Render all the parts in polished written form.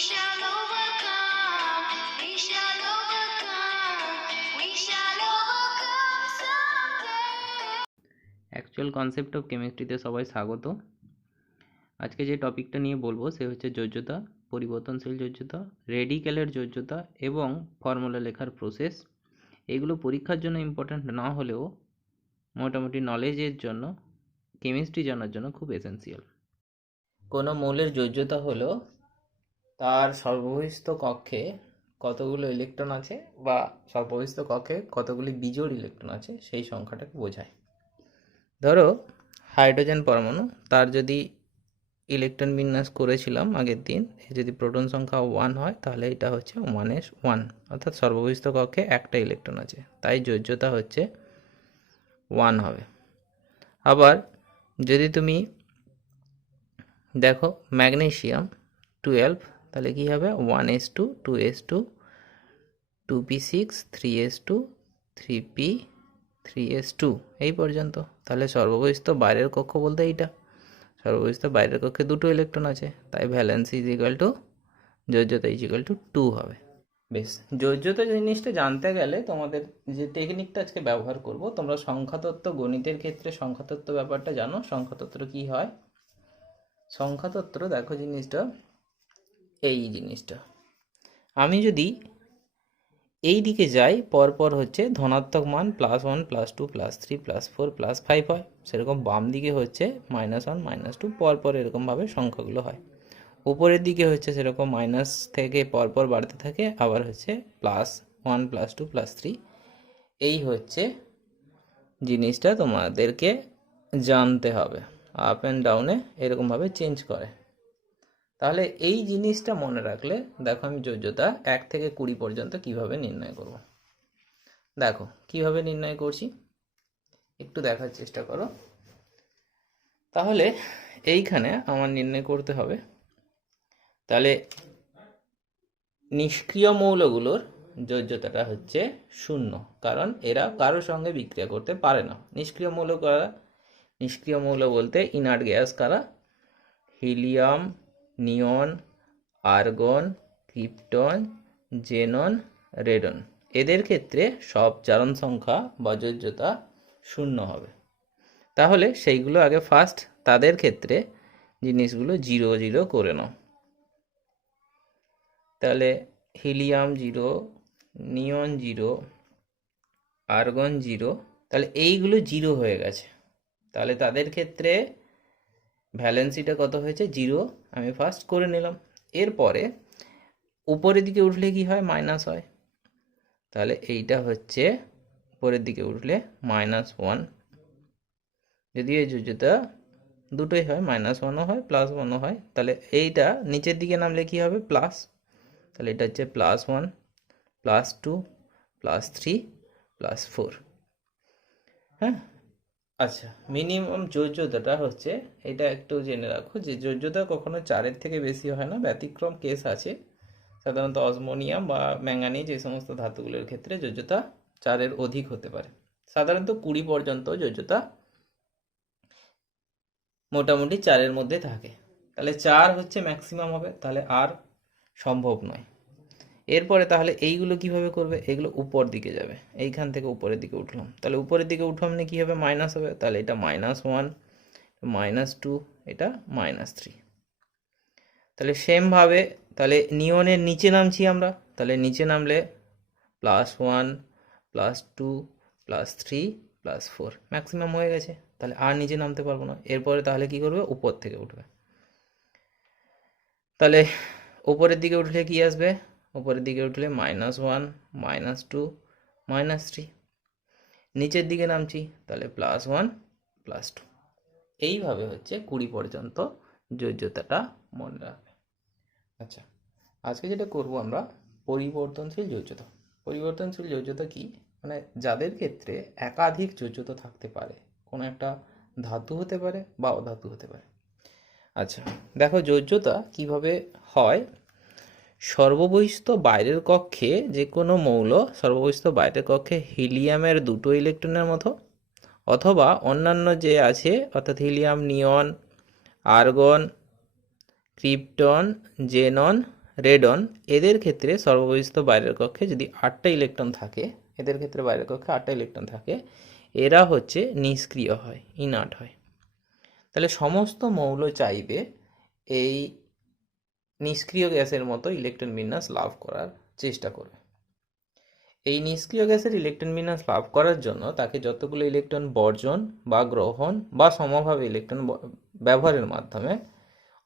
shall overcome. We shall overcome. We shall overcome someday. Actual concept of কেমিস্ট্রিতে সবাই স্বাগত। আজকে যে টপিকটা নিয়ে বলবো সে হচ্ছে যোজ্যতা, পরিবর্তনশীল যোজ্যতা, রেডিক্যালের যোজ্যতা এবং ফর্মুলা লেখার প্রসেস। এগুলো পরীক্ষার জন্য ইম্পর্ট্যান্ট না হলেও মোটামুটি নলেজের জন্য, কেমিস্ট্রি জানার জন্য খুব এসেন্সিয়াল। কোনো মৌলের যোজ্যতা হলো তার সর্ববহিস্থ কক্ষে কতগুলো ইলেকট্রন আছে বা সর্ববহিস্থ কক্ষে কতগুলি বিজোড় ইলেকট্রন আছে সেই সংখ্যাটাকে বোঝায়। ধরো হাইড্রোজেন পরমাণু, তার যদি ইলেকট্রন বিন্যাস করেছিলাম আগের দিন, যদি প্রোটন সংখ্যা 1 হয় তাহলে এটা হচ্ছে 1s1, অর্থাৎ সর্ববহিস্থ কক্ষে একটা ইলেকট্রন আছে, তাই যোজ্যতা হচ্ছে 1 হবে। আবার যদি তুমি দেখো ম্যাগনেসিয়াম 12, তাহলে কি হবে 1s2 2s2 2p6 3s2 3p 3s2 এই পর্যন্ত। তাহলে সর্ববহিস্থ বাইরের কক্ষ বলতে এইটা, সর্ববহিস্থ বাইরের কক্ষে দুটো ইলেকট্রন আছে, তাই ভ্যালেন্সি ইজ ইকুয়াল টু যোজ্যতা ইজ ইকুয়াল টু 2 হবে। বেশ, যোজ্যতা জিনিসটা জানতে গেলে তোমাদের যে টেকনিকটা আজকে ব্যবহার করব, তোমরা সংখ্যাতত্ত্ব গণিতের ক্ষেত্রে সংখ্যাতত্ত্ব ব্যাপারটা জানো। সংখ্যাতত্ত্ব কি হয়? সংখ্যাতত্ত্ব দেখো জিনিসটা এই জিনিসটা, আমি যদি এই দিকে যাই পরপর হচ্ছে ধনাত্মক মান +1 +2 +3 +4 +5 হয়, সেরকম বাম দিকে হচ্ছে -1 -2 পরপর এরকমভাবে সংখ্যাগুলো হয়। উপরের দিকে হচ্ছে সেরকম মাইনাস থেকে পরপর বাড়তে থাকে, আবার হচ্ছে +1 +2 +3। এই হচ্ছে জিনিসটা তোমাদেরকে জানতে হবে, আপ অ্যান্ড ডাউনে এরকমভাবে চেঞ্জ করে। তাহলে এই জিনিসটা মনে রাখলে দেখো আমি যোজ্যতা 1 থেকে 20 পর্যন্ত কিভাবে নির্ণয় করব। দেখো কিভাবে নির্ণয় করছি, একটু দেখার চেষ্টা করো। তাহলে এইখানে আমার নির্ণয় করতে হবে, তাহলে নিষ্ক্রিয় মৌলগুলোর যোজ্যতাটা হচ্ছে 0, কারণ এরা কারোর সঙ্গে বিক্রিয়া করতে পারে না। নিষ্ক্রিয় মৌল কারা? নিষ্ক্রিয় মৌল বলতে ইনার্ট গ্যাস কারা? হিলিয়াম, নিয়ন, আর্গন, ক্রিপ্টন, জেনন, রেডন। এদের ক্ষেত্রে সব চারণ সংখ্যা বা যোজ্যতা 0 হবে। তাহলে সেইগুলো আগে ফার্স্ট তাদের ক্ষেত্রে জিনিসগুলো 0 0 করে নাও। তাহলে হিলিয়াম 0, নিয়ন 0, আর্গন 0, তাহলে এইগুলো 0 হয়ে গেছে। তাহলে তাদের ক্ষেত্রে ভ্যালেন্সিটা কত হয়েছে? 0 আমি ফার্স্ট করে নিলাম। এরপরে উপরের দিকে উঠলে কি হয়? মাইনাস হয়। তাহলে এইটা হচ্ছে উপরের দিকে উঠলে -1, যদিও এই যোজ্যতা দুটোই হয়, -1ও হয় +1ও হয়। তাহলে এইটা নিচের দিকে নামলে কি হবে? প্লাস। তাহলে এটা হচ্ছে +1 +2 +3 +4। হ্যাঁ, আচ্ছা, মিনিমাম যোজ্যতাটা হচ্ছে, এটা একটু জেনে রাখো যে যোজ্যতা কখনো 4-এর থেকে বেশি হয় না, ব্যতিক্রম কেস আছে। সাধারণত অসমোনিয়াম বা ম্যাঙ্গানিজ এই সমস্ত ধাতুগুলোর ক্ষেত্রে যোজ্যতা 4-এর অধিক হতে পারে। সাধারণত 20 পর্যন্ত যোজ্যতা মোটামুটি 4-এর মধ্যে থাকে। তাহলে 4 হচ্ছে ম্যাক্সিমাম হবে, তাহলে আর সম্ভব নয়। এরপরে তাহলে এইগুলো কিভাবে করবে? এগুলো উপর দিকে যাবে, এইখান থেকে উপরের দিকে উঠলাম, তাহলে উপরের দিকে উঠলাম মানে কি হবে? মাইনাস হবে। তাহলে এটা -1 -2, এটা -3। তাহলে সেমভাবে তাহলে নিয়নের নিচে নামছি আমরা, তাহলে নিচে নামলে +1 +2 +3 +4 ম্যাক্সিমাম হয়ে গেছে। তাহলে আর নিচে নামতে পারবো না। এরপরে তাহলে কি করবে? উপর থেকে উঠবে। তাহলে উপরের দিকে উঠলে কি আসবে? উপরের দিকে উঠলে -1 -2 -3। নিচের দিকে নামছি, তাহলে +1 +2। এইভাবে হচ্ছে 20 পর্যন্ত যোজ্যতাটা মনে রাখবে। আচ্ছা, আজকে যেটা করব আমরা পরিবর্তনশীল যোজ্যতা। পরিবর্তনশীল যোজ্যতা কি? মানে যাদের ক্ষেত্রে একাধিক যোজ্যতা থাকতে পারে, কোনো একটা ধাতু হতে পারে বা অধাতু হতে পারে। আচ্ছা দেখো যোজ্যতা কিভাবে হয়। সর্ববহিস্থ বাইরের কক্ষে যে কোনো মৌল সর্ববহিস্থ বাইরের কক্ষে হিলিয়ামের 2 ইলেকট্রনের মতো, অথবা অন্যান্য যে আছে অর্থাৎ হিলিয়াম, নিয়ন, আর্গন, ক্রিপ্টন, জেনন, রেডন, এদের ক্ষেত্রে সর্ববহিস্থ বাইরের কক্ষে যদি 8টা ইলেকট্রন থাকে, এদের ক্ষেত্রে বাইরের কক্ষে 8টা ইলেকট্রন থাকে, এরা হচ্ছে নিষ্ক্রিয় হয়, ইনার্ট হয়। তাহলে সমস্ত মৌল চাইবে এই নিষ্ক্রিয় গ্যাসের মতো ইলেকট্রন বিন্যাস লাভ করার চেষ্টা করবে। এই নিষ্ক্রিয় গ্যাসের ইলেকট্রন বিন্যাস লাভ করার জন্য তাকে যতগুলো ইলেকট্রন বর্জন বা গ্রহণ বা সমভাবে ইলেকট্রন ব্যবহারের মাধ্যমে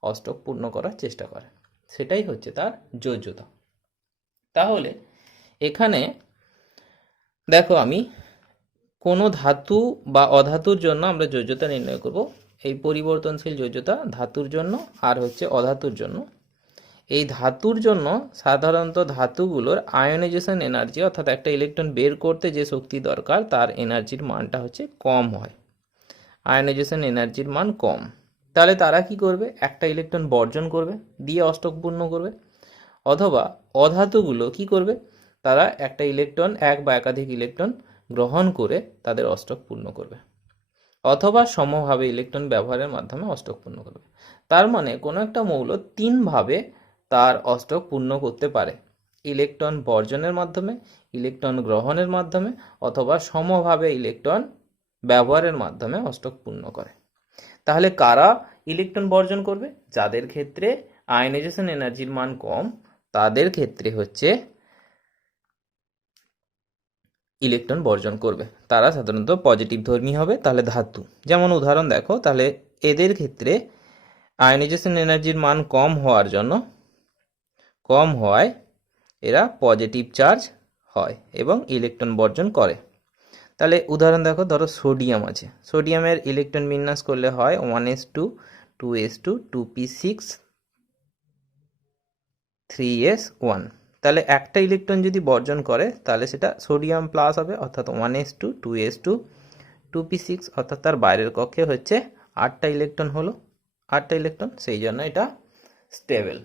অষ্টক পূর্ণ করার চেষ্টা করে, সেটাই হচ্ছে তার যোজ্যতা। তাহলে এখানে দেখো, আমি কোনো ধাতু বা অধাতুর জন্য আমরা যোজ্যতা নির্ণয় করব। এই পরিবর্তনশীল যোজ্যতা ধাতুর জন্য আর হচ্ছে অধাতুর জন্য। এই ধাতুর জন্য সাধারণত ধাতুগুলোর আয়নাইজেশন এনার্জি, অর্থাৎ একটা ইলেকট্রন বের করতে যে শক্তি দরকার তার এনার্জির মানটা হচ্ছে কম হয়, আয়নাইজেশন এনার্জির মান কম। তাহলে তারা কি করবে, একটা ইলেকট্রন বর্জন করবে, দিয়ে অষ্টক পূর্ণ করবে। অথবা অধাতুগুলো কি করবে, তারা একটা ইলেকট্রন, এক বা একাধিক ইলেকট্রন গ্রহণ করে তাদের অষ্টক পূর্ণ করবে, অথবা সমভাবে ইলেকট্রন ব্যবহারের মাধ্যমে অষ্টক পূর্ণ করবে। তার মানে কোনো একটা মৌল তিনভাবে তার অষ্টক পূর্ণ করতে পারে: ইলেকট্রন বর্জনের মাধ্যমে, ইলেকট্রন গ্রহণের মাধ্যমে, অথবা সমভাবে ইলেকট্রন ব্যবহারের মাধ্যমে অষ্টক পূর্ণ করে। তাহলে কারা ইলেকট্রন বর্জন করবে? যাদের ক্ষেত্রে আয়নাইজেশন এনার্জির মান কম, তাদের ক্ষেত্রে হচ্ছে ইলেকট্রন বর্জন করবে, তারা সাধারণত পজিটিভ ধর্মী হবে। তাহলে ধাতু, যেমন উদাহরণ দেখো, তাহলে এদের ক্ষেত্রে আয়নাইজেশন এনার্জির মান কম হওয়ার জন্য, কম হওয়ায় এরা পজিটিভ চার্জ হয় এবং ইলেকট্রন বর্জন করে। তাহলে উদাহরণ দেখো, ধরো সোডিয়াম আছে, সোডিয়ামের ইলেকট্রন বিন্যাস করলে হয় 1s2 2s2 2p6 3s1। তাহলে একটা ইলেকট্রন যদি বর্জন করে তাহলে সেটা সোডিয়াম প্লাস হবে, অর্থাৎ 1s2 2s2 2p6, অর্থাৎ তার বাইরের কক্ষে হচ্ছে 8টা ইলেকট্রন হলো, 8টা ইলেকট্রন, সেই জন্য এটা স্টেবল।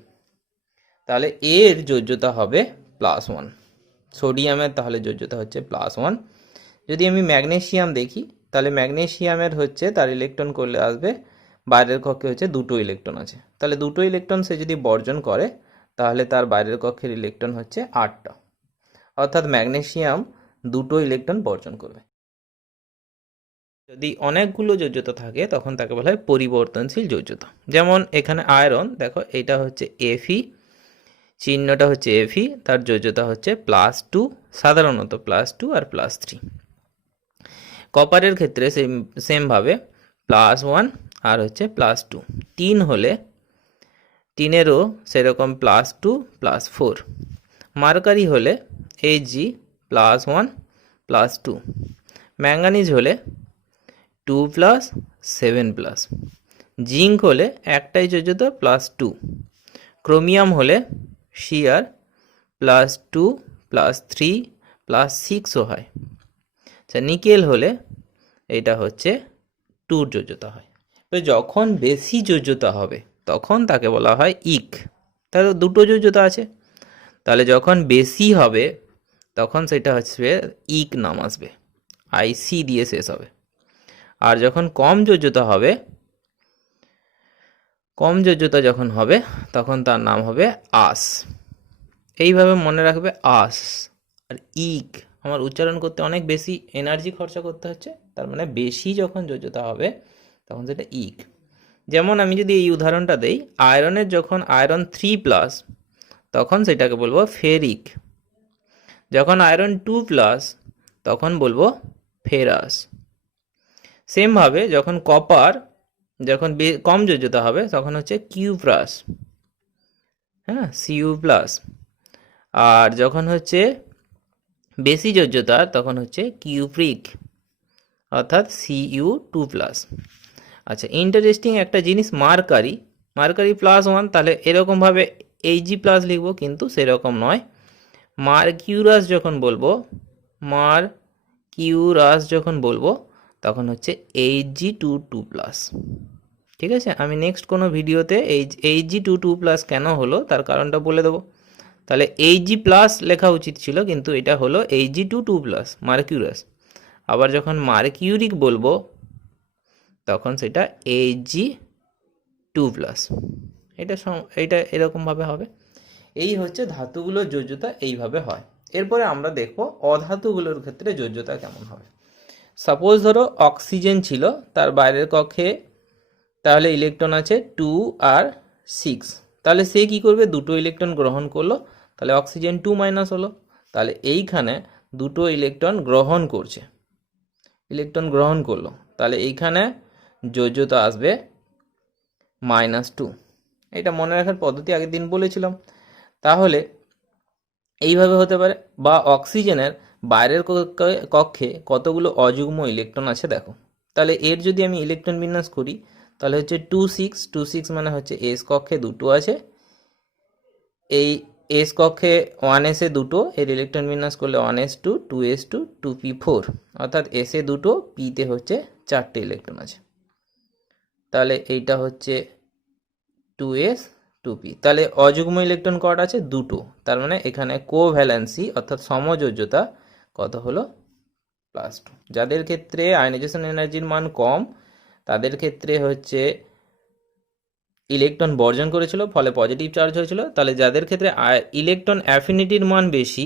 তাহলে এর যোজ্যতা হবে +1, সোডিয়ামের তাহলে যোজ্যতা হচ্ছে +1। যদি আমি ম্যাগনেসিয়াম দেখি, তাহলে ম্যাগনেসিয়ামের হচ্ছে তার ইলেকট্রন করলে আসবে, বাইরের কক্ষে হচ্ছে 2টো ইলেকট্রন আছে, তাহলে 2টো ইলেকট্রন সে যদি বর্জন করে তাহলে তার বাইরের কক্ষের ইলেকট্রন হচ্ছে 8টা, অর্থাৎ ম্যাগনেসিয়াম 2টো ইলেকট্রন বর্জন করবে। যদি অনেকগুলো যোজ্যতা থাকে তখন তাকে বলা হয় পরিবর্তনশীল যোজ্যতা। যেমন এখানে আয়রন দেখো, এটা হচ্ছে Fe, চিহ্নটা হচ্ছে Fe, তার যোজ্যতা হচ্ছে +2, সাধারণত +2 আর +3। কপারের ক্ষেত্রে সেমভাবে +1 আর হচ্ছে +2। টিন হলে টিনেরও সেরকম +2 +4। মার্কারি হলে Hg +1 +2। ম্যাঙ্গানিজ হলে 2 7 জিঙ্ক হলে একটাই যোজ্যতা +2। ক্রোমিয়াম হলে Cr +2 +3 +6ও হয়। আচ্ছা, নিকেল হলে এটা হচ্ছে 2 যোজ্যতা হয়। তো যখন বেশি যোজ্যতা হবে তখন তাকে বলা হয় ইক। তাহলে 2টো যোজ্যতা আছে, তাহলে যখন বেশি হবে তখন সেটা হচ্ছে ইক নাম আসবে, IC দিয়ে শেষ হবে। আর যখন কম যোজ্যতা হবে, কম যোজ্যতা যখন হবে তখন তার নাম হবে আস। এইভাবে মনে রাখবে, আস আর ইক। আমার উচ্চারণ করতে অনেক বেশি এনার্জি খরচা করতে হচ্ছে, তার মানে বেশি যখন যোজ্যতা হবে তখন সেটা ইক। যেমন আমি যদি এই উদাহরণটা দেই, আয়রনের যখন আয়রন 3+ তখন সেটাকে বলবো ফেরিক, যখন আয়রন 2+ তখন বলবো ফেরাস। সেমভাবে যখন কপার যখন কম যোজ্যতা হবে তখন হচ্ছে কিউপ্রাস, হ্যাঁ, Cu+। আর যখন হচ্ছে বেশি যোজ্যতা তখন হচ্ছে কিউপ্রিক, অর্থাৎ Cu2+। আচ্ছা, ইন্টারেস্টিং একটা জিনিস, মার্কারি, মার্কারি +1, তাহলে এরকমভাবে Hg+ লিখবো, কিন্তু সেরকম নয়। মার্কিউরাস যখন বলবো, মার্কিউরাস যখন বলবো তখন হচ্ছে Hg22+। ঠিক আছে, আমি নেক্সট কোনো ভিডিওতে Hg22+ কেন হলো তার কারণটা বলে দেবো। তাহলে Hg+ লেখা উচিত ছিল, কিন্তু এটা হলো Hg22+, মার্কিউরাস। আবার যখন মার্কিউরিক বলবো তখন সেটা Hg2+। এটা এরকমভাবে হবে। এই হচ্ছে ধাতুগুলোর যোজ্যতা, এইভাবে হয়। এরপরে আমরা দেখব অধাতুগুলোর ক্ষেত্রে যোজ্যতা কেমন হবে। সাপোজ ধরো অক্সিজেন ছিল, তার বাইরের কক্ষে তাহলে ইলেকট্রন আছে 2 আর 6, তাহলে সে কি করবে, দুটো ইলেকট্রন গ্রহণ করলো, তাহলে অক্সিজেন 2 মাইনাস হলো। তাহলে এইখানে দুটো ইলেকট্রন গ্রহণ করছে, ইলেকট্রন গ্রহণ করলো, তাহলে এইখানে যোজ্যতা আসবে -2। এটা মনে রাখার পদ্ধতি আগের দিন বলেছিলাম। তাহলে এইভাবে হতে পারে। বা অক্সিজেনের বাইরের কক্ষে কতগুলো অযুগ্ম ইলেকট্রন আছে দেখো, তাহলে এর যদি আমি ইলেকট্রন বিন্যাস করি তাহলে হচ্ছে 2 6 মানে হচ্ছে এস কক্ষে দুটো আছে, এই এস কক্ষে 1s এ দুটো, এর ইলেকট্রন বিন্যাস করলে 1s2 2s2 2p4, অর্থাৎ এস এ দুটো, পিতে হচ্ছে 4টে ইলেকট্রন আছে। তাহলে এইটা হচ্ছে 2s 2p, তাহলে অযুগ্ম ইলেকট্রন কটা আছে, দুটো। তার মানে এখানে কোভ্যালেন্সি অর্থাৎ সমযোজ্যতা কত হলো, +2। যাদের ক্ষেত্রে আয়নাইজেশন এনার্জির মান কম তাদের ক্ষেত্রে হচ্ছে ইলেকট্রন বর্জন করেছিল, ফলে পজিটিভ চার্জ হয়েছিল। তাহলে যাদের ক্ষেত্রে ইলেকট্রন অ্যাফিনিটির মান বেশি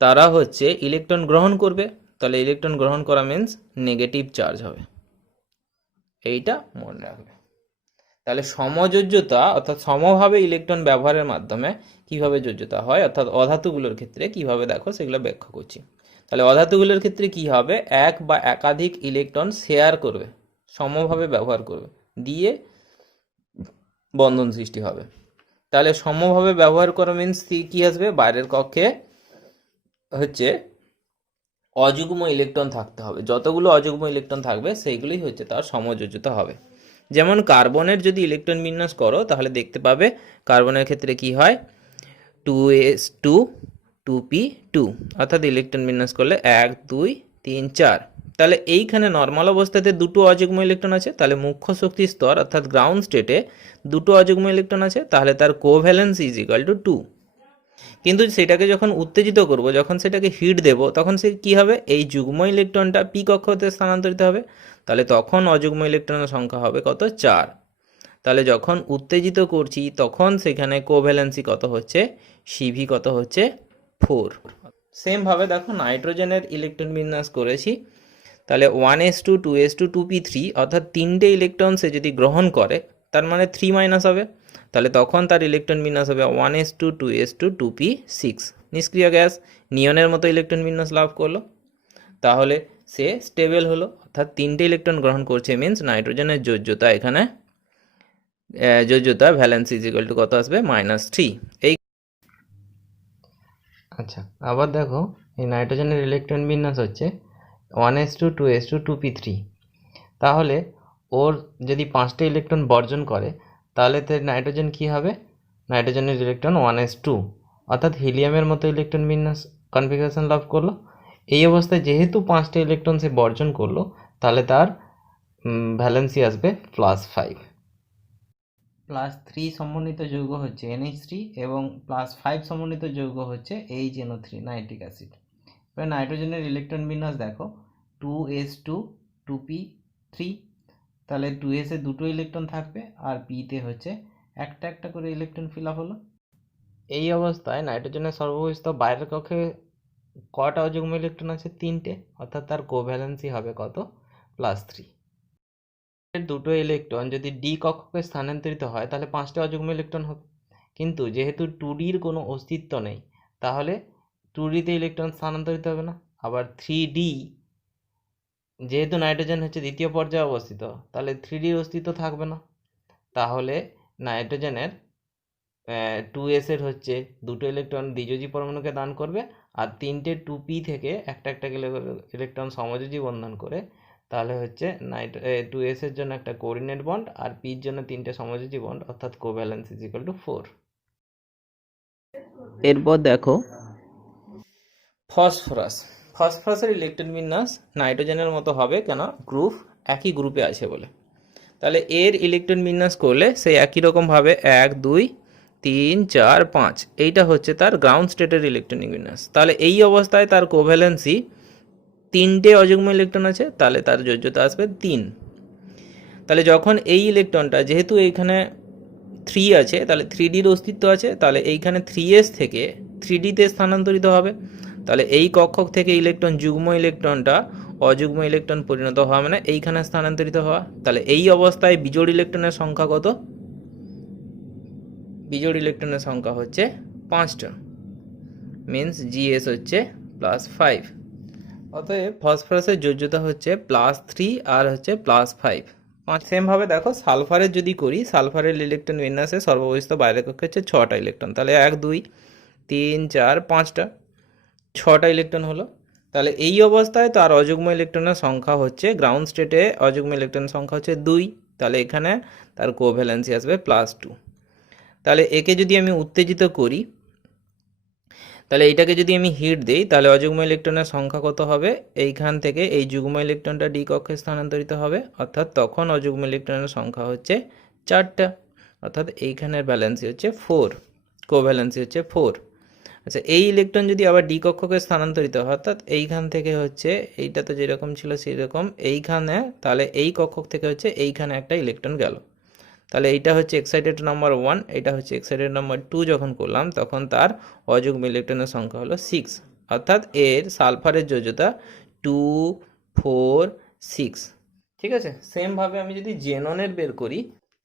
তারা হচ্ছে ইলেকট্রন গ্রহণ করবে, তাহলে ইলেকট্রন গ্রহণ করা মিন্স নেগেটিভ চার্জ হবে, এইটা মনে রাখবে। তাহলে সমযোজ্যতা অর্থাৎ সমভাবে ইলেকট্রন ব্যবহারের মাধ্যমে কিভাবে যোজ্যতা হয়, অর্থাৎ অধাতুগুলোর ক্ষেত্রে কিভাবে দেখো সেগুলো ব্যাখ্যা করছি। তাহলে অধাতুগুলোর ক্ষেত্রে কি হবে, এক বা একাধিক ইলেকট্রন শেয়ার করবে, সমভাবে ব্যবহার করবে, দিয়ে বন্ধন সৃষ্টি হবে। তাহলে সমভাবে ব্যবহার করা মিন্স কি আসবে, বাইরের কক্ষে হচ্ছে অযুগ্ম ইলেকট্রন থাকতে হবে, যতগুলো অযুগ্ম ইলেকট্রন থাকবে সেইগুলোই হচ্ছে তার সমযোজ্যতা হবে। যেমন কার্বনের যদি ইলেকট্রন বিন্যাস করো তাহলে দেখতে পাবে কার্বনের ক্ষেত্রে কি হয়, 2s2 2p2, অর্থাৎ ইলেকট্রন বিন্যাস করলে 1 2 3 4। তাহলে এইখানে নর্মাল অবস্থাতে দুটো অযুগ্ম ইলেকট্রন আছে, তাহলে মুখ্য শক্তি স্তর অর্থাৎ গ্রাউন্ড স্টেটে দুটো অযুগ্ম ইলেকট্রন আছে, তাহলে তার কোভ্যালেন্স = 2। কিন্তু সেটাকে যখন উত্তেজিত করব, যখন সেটাকে হিট দেব, তখন সে কি হবে, এই যুগ্ম ইলেকট্রনটা পি কক্ষতে স্থানান্তরিত হবে, তাহলে তখন অযুগ্ম ইলেকট্রনের সংখ্যা হবে কত, 4। তাহলে যখন উত্তেজিত করছি তখন সেখানে কোভ্যালেন্সি কত হচ্ছে, সিভি কত হচ্ছে, 4। সেমভাবে দেখো নাইট্রোজেনের ইলেকট্রন বিন্যাস করেছি, তাহলে 1s2 2s2 2p3, অর্থাৎ তিনটে ইলেকট্রন সে যদি গ্রহণ করে তার মানে 3 মাইনাস হবে, তাহলে তখন তার ইলেকট্রন বিন্যাস হবে 1s2 2s2 2p6। নিষ্ক্রিয় গ্যাস নিয়নের মতো ইলেকট্রন বিন্যাস লাভ করলো, তাহলে সে স্টেবল হলো, অর্থাৎ তিনটে ইলেকট্রন গ্রহণ করছে মিন্স নাইট্রোজেনের যোজ্যতা এখানে যোজ্যতা ভ্যালেন্সি = কত আসবে, -3। এই আচ্ছা, আবার দেখো এই নাইট্রোজেনের ইলেকট্রন বিন্যাস হচ্ছে 1s2 2s2 2p3, তাহলে ওর যদি 5টে ইলেকট্রন বর্জন করে তাহলে তো নাইট্রোজেন কি হবে, নাইট্রোজেনের ইলেকট্রন 1s2, অর্থাৎ হিলিয়ামের মতো ইলেকট্রন বিন্যাস কনফিগারেশন লাভ করলো। এই অবস্থায় যেহেতু 5টে ইলেকট্রন সে বর্জন করলো তাহলে তার ভ্যালেন্সি আসবে +5। +3 সমন্বিত যৌগ হচ্ছে NH3 এবং +5 সমন্বিত যৌগ হচ্ছে HNO3 নাইট্রিক অ্যাসিড। এবার নাইট্রোজেনের ইলেকট্রন বিন্যাস দেখো 2s2 2p3, তাহলে 2s এ দুটো ইলেকট্রন থাকবে আর পিতে হচ্ছে একটা একটা করে ইলেকট্রন ফিল আপ হলো। এই অবস্থায় নাইট্রোজেনের সর্ববহিস্থ বাইরের কক্ষে কটা অযুগ্ম ইলেকট্রন আছে, 3টে, অর্থাৎ তার কোভ্যালেন্সি হবে কত, +3। দুটো ইলেকট্রন যদি ডি কক্ষকে স্থানান্তরিত হয় তাহলে 5টে অযুগ্ম ইলেকট্রন হবে, কিন্তু যেহেতু 2ডির কোনো অস্তিত্ব নেই তাহলে 2ডিতে ইলেকট্রন স্থানান্তরিত হবে না। আবার 3ডি, যেহেতু নাইট্রোজেন হচ্ছে দ্বিতীয় পর্যায়ে অবস্থিত তাহলে 3ডির অস্তিত্ব থাকবে না, তাহলে নাইট্রোজেনের 2s এর হচ্ছে দুটো ইলেকট্রন দ্বিযোজী পরমাণুকে দান করবে, আর 3টে 2p থেকে একটা একটা ইলেকট্রন সমযোজী বন্ধন করে, তাহলে হচ্ছে 2s এর জন্য একটা কোঅর্ডিনেট বন্ড আর পির জন্য 3টে সমযোজী বন্ড, অর্থাৎ কোভ্যালেন্স = 4। এরপর দেখো ফসফরাস। ফসফরাসের ইলেকট্রন বিন্যাস নাইট্রোজেনের মতো হবে, কেন, গ্রুপ একই গ্রুপে আছে বলে। তাহলে এর ইলেকট্রন বিন্যাস করলে সেই একই রকমভাবে 1 2 3 4 5, এইটা হচ্ছে তার গ্রাউন্ড স্টেটের ইলেকট্রনিক বিন্যাস। তাহলে এই অবস্থায় তার কোভ্যালেন্সি 3টে অযুগ্ম ইলেকট্রন আছে, তাহলে তার যোজ্যতা আসবে 3। তাহলে যখন এই ইলেকট্রনটা, যেহেতু এইখানে থ্রি আছে, তাহলে থ্রি ডির অস্তিত্ব আছে, তাহলে এইখানে 3s থেকে 3d-তে স্থানান্তরিত হবে। তাহলে এই কক্ষক থেকে ইলেকট্রন যুগ্ম ইলেকট্রনটা অযুগ্ম ইলেকট্রন পরিণত হওয়া মানে এইখানে স্থানান্তরিত হওয়া। তাহলে এই অবস্থায় বিজোড় ইলেকট্রনের সংখ্যা কত? বিজোড় ইলেকট্রনের সংখ্যা হচ্ছে 5টা, মিন্স জিএস হচ্ছে +5। অতএব ফসফরাসের যোজ্যতা হচ্ছে +3 আর হচ্ছে +5। সেমভাবে দেখো সালফারের যদি করি, সালফারের ইলেকট্রন বিন্যাসে সর্ববস্থিত বাইরের কক্ষে হচ্ছে 6টা ইলেকট্রন। তাহলে 1 2 3 4 5টা, 6টা ইলেকট্রন হলো। তাহলে এই অবস্থায় তার অযুগ্ম ইলেকট্রনের সংখ্যা হচ্ছে, গ্রাউন্ড স্টেটে অযুগ্ম ইলেকট্রনের সংখ্যা হচ্ছে 2। তাহলে এখানে তার কোভ্যালেন্সি আসবে +2। তাহলে একে যদি আমি উত্তেজিত করি, তাহলে এইটাকে যদি আমি হিট দিই, তাহলে অযুগ্ম ইলেকট্রনের সংখ্যা কত হবে? এইখান থেকে এই যুগ্ম ইলেকট্রনটা ডি কক্ষে স্থানান্তরিত হবে, অর্থাৎ তখন অযুগ্ম ইলেকট্রনের সংখ্যা হচ্ছে 4টা, অর্থাৎ এইখানের ভ্যালেন্সি হচ্ছে 4, কোভ্যালেন্সি হচ্ছে 4। আচ্ছা, এই ইলেকট্রন যদি আবার ডি কক্ষকে স্থানান্তরিত হয়, অর্থাৎ এইখান থেকে হচ্ছে, এইটা তো যেরকম ছিল সেরকম এইখানে, তাহলে এই কক্ষক থেকে হচ্ছে এইখানে একটা ইলেকট্রন গেল। তাহলে এইটা হচ্ছে এক্সাইটেড নাম্বার 1, এটা হচ্ছে এক্সাইটেড নাম্বার 2। যখন করলাম তখন তার অযুগ্ম ইলেকট্রনের সংখ্যা হলো 6, অর্থাৎ এর সালফারের যোজ্যতা 2 4 6। ঠিক আছে, সেমভাবে আমি যদি জেননের বের করি,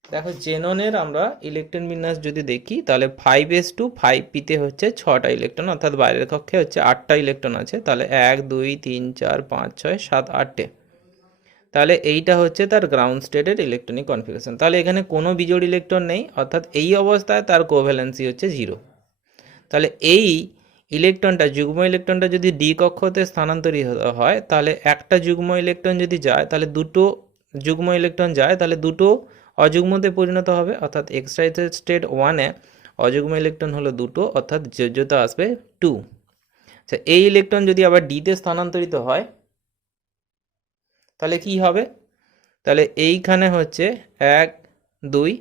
দেখো জেননের আমরা ইলেকট্রন বিন্যাস যদি দেখি, তাহলে 5s2 5p-তে হচ্ছে 6টা ইলেকট্রন, অর্থাৎ বাইরের কক্ষে হচ্ছে 8টা ইলেকট্রন আছে। তাহলে 1 2 3 4 5 6 7 8টে। তাহলে এইটা হচ্ছে তার গ্রাউন্ড স্টেটের ইলেকট্রনিক কনফিগারেশন। তাহলে এখানে কোনো বিজোড় ইলেকট্রন নেই, অর্থাৎ এই অবস্থায় তার কোভ্যালেন্সি হচ্ছে 0। তাহলে এই ইলেকট্রনটা, যুগ্ম ইলেকট্রনটা যদি ডি কক্ষতে স্থানান্তরিত হয়, তাহলে একটা যুগ্ম ইলেকট্রন যদি যায়, তাহলে দুটো যুগ্ম ইলেকট্রন যায়, তাহলে দুটো অযুগ্মতে পরিণত হবে, অর্থাৎ এক্সাইটেড স্টেট 1-এ অযুগ্ম ইলেকট্রন হলো দুটো, অর্থাৎ যোজ্যতা আসবে 2। আচ্ছা, এই ইলেকট্রন যদি আবার ডিতে স্থানান্তরিত হয়, তাহলে কি হবে? তাহলে এইখানে হচ্ছে 1 2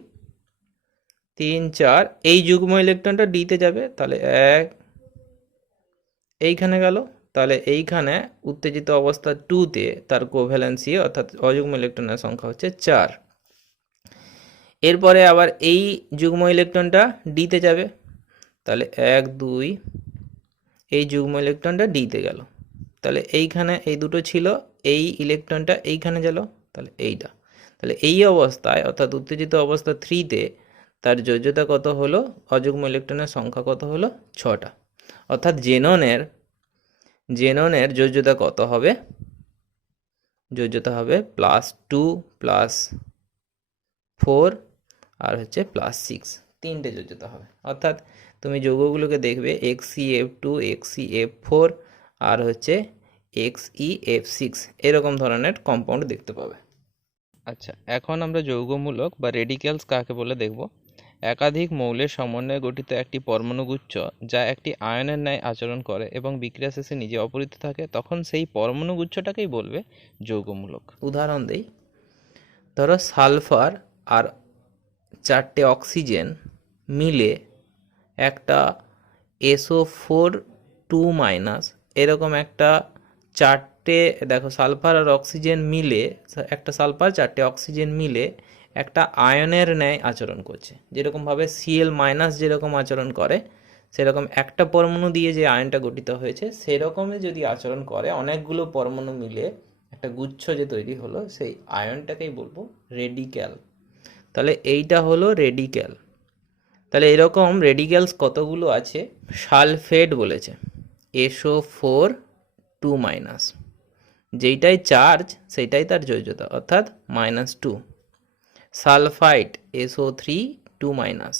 3 4, এই যুগ্ম ইলেকট্রনটা ডিতে যাবে, তাহলে 1 এইখানে গেল। তাহলে এইখানে উত্তেজিত অবস্থা 2-তে তার কোভ্যালেন্সি অর্থাৎ অযুগ্ম ইলেকট্রনের সংখ্যা হচ্ছে 4। এরপরে আবার এই যুগ্ম ইলেকট্রনটা ডিতে যাবে, তাহলে 1 2, এই যুগ্ম ইলেকট্রনটা ডিতে গেল। তাহলে এইখানে এই দুটো ছিল, এই ইলেকট্রনটা এইখানে গেল, তাহলে এইটা। তাহলে এই অবস্থায় অর্থাৎ উত্তেজিত অবস্থা 3-তে তার যোজ্যতা কত হলো? অযুগ্ম ইলেকট্রনের সংখ্যা কত হলো? 6টা। অর্থাৎ জেননের যোজ্যতা কত হবে? যোজ্যতা হবে +2 +4 আর হচ্ছে +6, 3টে যোজ্যতা হবে। অর্থাৎ তুমি যৌগগুলোকে দেখবে XeF2 XeF4 আর হচ্ছে XeF6, এরকম ধরনের কম্পাউন্ড দেখতে পাবে। আচ্ছা, এখন আমরা যৌগমূলক বা রেডিক্যালস কাকে বলে দেখব। একাধিক মৌলের সমন্বয়ে গঠিত একটি পরমাণুগুচ্ছ যা একটি আয়নের ন্যায় আচরণ করে এবং বিক্রিয়া শেষে নিজে অপহৃত থাকে, তখন সেই পরমাণুগুচ্ছটাকেই বলবে যৌগমূলক। উদাহরণ দেই, ধরো সালফার আর 4টে অক্সিজেন মিলে একটা SO4 2- এরকম একটা 4টে, দেখো সালফার আর অক্সিজেন মিলে, একটা সালফার 4টে অক্সিজেন মিলে একটা আয়নের ন্যায় আচরণ করছে। যেরকমভাবে Cl- যেরকম আচরণ করে, সেরকম একটা পরমাণু দিয়ে যে আয়নটা গঠিত হয়েছে সেরকমই যদি আচরণ করে, অনেকগুলো পরমাণু মিলে একটা গুচ্ছ যে তৈরি হলো, সেই আয়নটাকেই বলবো রেডিক্যাল। তাহলে এইটা হলো রেডিক্যাল। তাহলে এরকম রেডিক্যালস কতগুলো আছে? সালফেট বলেছে SO4 2-, যেইটাই চার্জ সেইটাই তার যোজ্যতা, অর্থাৎ -2। সালফাইট SO3 2-,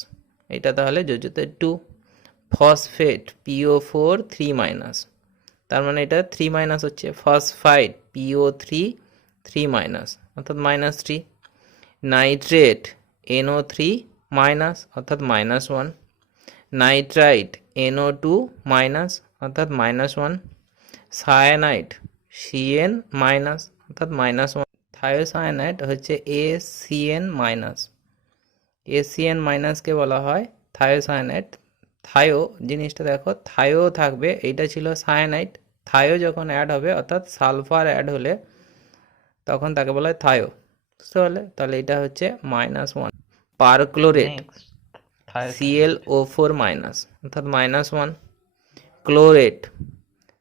এটা তাহলে যোজ্যতা 2। ফসফেট PO4 3-, তার মানে এটা 3- হচ্ছে। ফসফাইট PO3 3-, অর্থাৎ -3। নাইট্রেট NO3-, অর্থাৎ -1। নাইট্রাইট NO2-, অর্থাৎ -1। সায়ানাইড CN-, অর্থাৎ -1। থায়োসায়ানাইড হচ্ছে ACN-, ACN- কে বলা হয় থায়োসায়ানাইড। থায়ো জিনিসটা দেখো, থায়ো থাকবে, এইটা ছিল সায়ানাইড। থায়ো যখন অ্যাড হবে, অর্থাৎ সালফার অ্যাড হলে, তখন তাকে বলা হয় থায়ো। বুঝতে পারলে? তাহলে এটা হচ্ছে -1। পারক্লোরেট ClO4 মাইনাস অর্থাৎ -1, ক্লোরেট